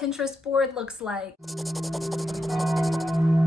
Pinterest board looks like,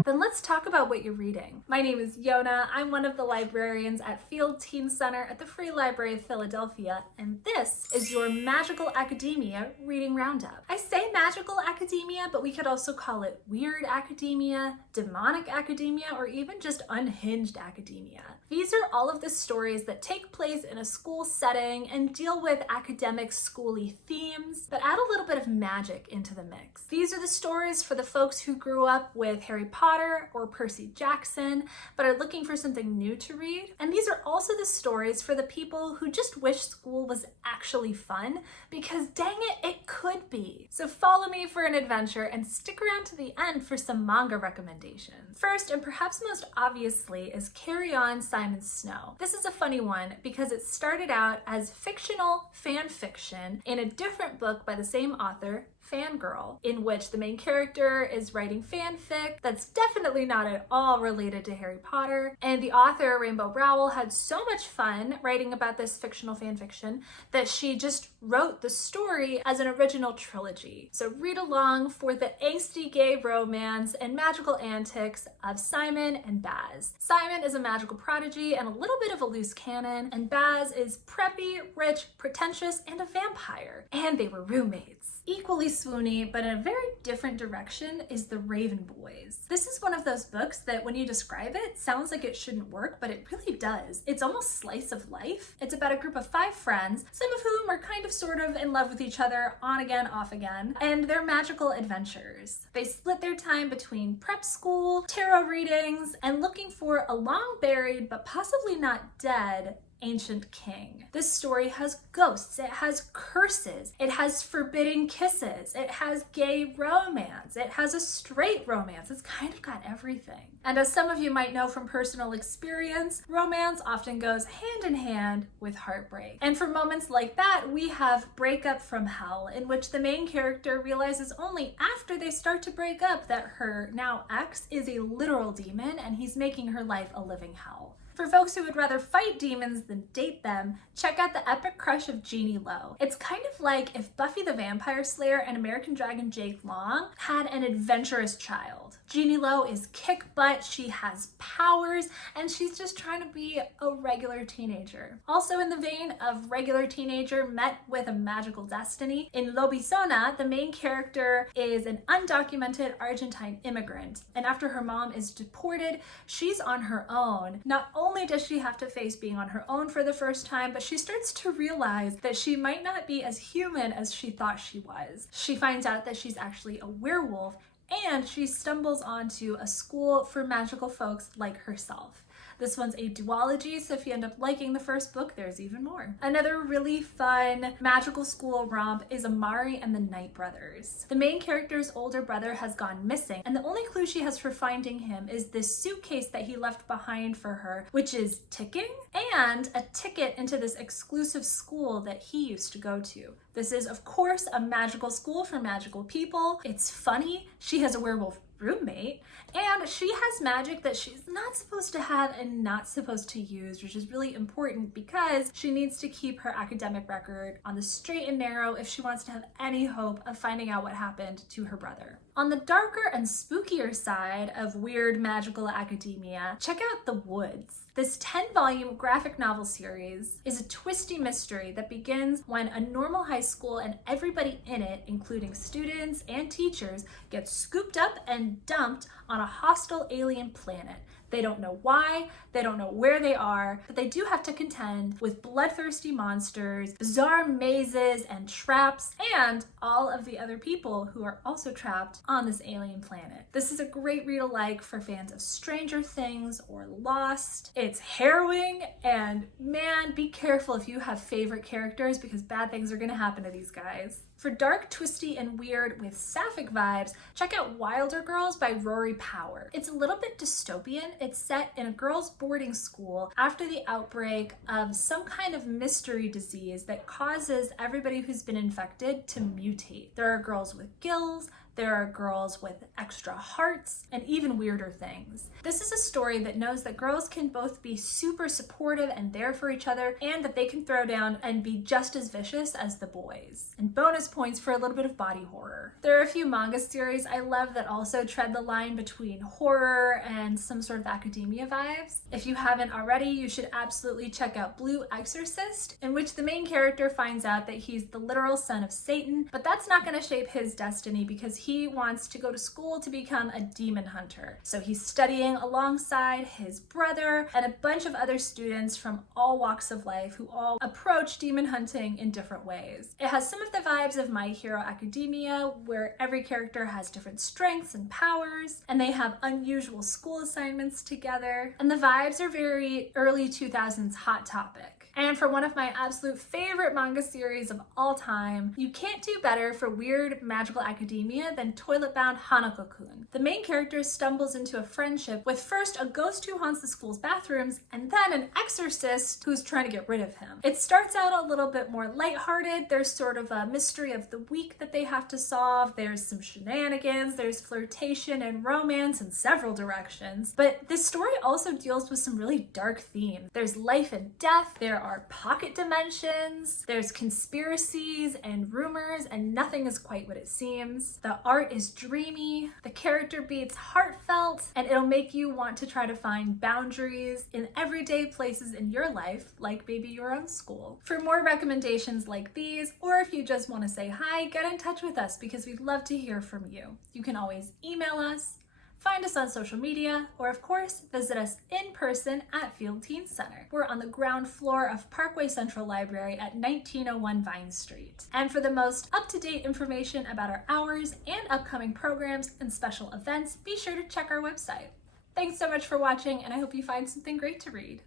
then let's talk about what you're reading. My name is Yona. I'm one of the librarians at Field Teen Center at the Free Library of Philadelphia, and this is your Magical Academia Reading Roundup. I say magical academia, but we could also call it weird academia, demonic academia, or even just unhinged academia. These are all of the stories that take place in a school setting and deal with academic schooly themes, but add a little bit of magic into the mix. These are the stories for the folks who grew up with Harry Potter or Percy Jackson, but are looking for something new to read. And these are also the stories for the people who just wish school was actually fun, because dang it could be. So follow me for an adventure and stick around to the end for some manga recommendations. First, and perhaps most obviously, is Carry On, Simon Snow. This is a funny one because it started out as fictional fan fiction in a different book by the same author, Fangirl, in which the main character is writing fanfic that's definitely not at all related to Harry Potter, and the author, Rainbow Rowell, had so much fun writing about this fictional fanfiction that she just wrote the story as an original trilogy. So read along for the angsty gay romance and magical antics of Simon and Baz. Simon is a magical prodigy and a little bit of a loose cannon, and Baz is preppy, rich, pretentious, and a vampire. And they were roommates. Equally swoony, but in a very different direction, is The Raven Boys. This is one of those books that when you describe it, sounds like it shouldn't work, but it really does. It's almost slice of life. It's about a group of 5 friends, some of whom are kind of sort of in love with each other, on again, off again, and their magical adventures. They split their time between prep school, tarot readings, and looking for a long buried, but possibly not dead, ancient king. This story has ghosts, it has curses, it has forbidden kisses, it has gay romance, it has a straight romance. It's kind of got everything. And as some of you might know from personal experience, romance often goes hand in hand with heartbreak. And for moments like that, we have Breakup from Hell, in which the main character realizes only after they start to break up that her now ex is a literal demon and he's making her life a living hell. For folks who would rather fight demons than date them, check out The Epic Crush of Genie Lo. It's kind of like if Buffy the Vampire Slayer and American Dragon Jake Long had an adventurous child. Genie Lo is kick butt, she has powers, and she's just trying to be a regular teenager. Also in the vein of regular teenager met with a magical destiny, in Lobisona, the main character is an undocumented Argentine immigrant, and after her mom is deported, she's on her own. Not only does she have to face being on her own for the first time, but she starts to realize that she might not be as human as she thought she was. She finds out that she's actually a werewolf, and she stumbles onto a school for magical folks like herself. This one's a duology, so if you end up liking the first book, there's even more. Another really fun magical school romp is Amari and the Night Brothers. The main character's older brother has gone missing, and the only clue she has for finding him is this suitcase that he left behind for her, which is ticking, and a ticket into this exclusive school that he used to go to. This is, of course, a magical school for magical people. It's funny. She has a werewolf roommate, and she has magic that she's not supposed to have and not supposed to use, which is really important because she needs to keep her academic record on the straight and narrow if she wants to have any hope of finding out what happened to her brother. On the darker and spookier side of weird magical academia, check out The Woods. This 10-volume graphic novel series is a twisty mystery that begins when a normal high school and everybody in it, including students and teachers, gets scooped up and dumped on a hostile alien planet. They don't know why, they don't know where they are, but they do have to contend with bloodthirsty monsters, bizarre mazes and traps, and all of the other people who are also trapped on this alien planet. This is a great read-alike for fans of Stranger Things or Lost. It's harrowing, and man, be careful if you have favorite characters because bad things are gonna happen to these guys. For dark, twisty, and weird with sapphic vibes, check out Wilder Girls by Rory Power. It's a little bit dystopian. It's set in a girls' boarding school after the outbreak of some kind of mystery disease that causes everybody who's been infected to mutate. There are girls with gills, There are girls with extra hearts and even weirder things. This is a story that knows that girls can both be super supportive and there for each other, and that they can throw down and be just as vicious as the boys. And bonus points for a little bit of body horror. There are a few manga series I love that also tread the line between horror and some sort of academia vibes. If you haven't already, you should absolutely check out Blue Exorcist, in which the main character finds out that he's the literal son of Satan, but that's not going to shape his destiny because he wants to go to school to become a demon hunter. So he's studying alongside his brother and a bunch of other students from all walks of life who all approach demon hunting in different ways. It has some of the vibes of My Hero Academia, where every character has different strengths and powers, and they have unusual school assignments together, and the vibes are very early 2000s Hot Topic. And for one of my absolute favorite manga series of all time, you can't do better for weird magical academia than Toilet Bound Hanako-kun. The main character stumbles into a friendship with first a ghost who haunts the school's bathrooms, and then an exorcist who's trying to get rid of him. It starts out a little bit more lighthearted. There's sort of a mystery of the week that they have to solve. There's some shenanigans, there's flirtation and romance in several directions. But this story also deals with some really dark themes. There's life and death, there are pocket dimensions, there's conspiracies and rumors, and nothing is quite what it seems. The art is dreamy, the character beats heartfelt, and it'll make you want to try to find boundaries in everyday places in your life, like maybe your own school. For more recommendations like these, or if you just want to say hi, get in touch with us because we'd love to hear from you. You can always email us, find us on social media, or of course, visit us in person at Field Teen Center. We're on the ground floor of Parkway Central Library at 1901 Vine Street. And for the most up-to-date information about our hours and upcoming programs and special events, be sure to check our website. Thanks so much for watching, and I hope you find something great to read.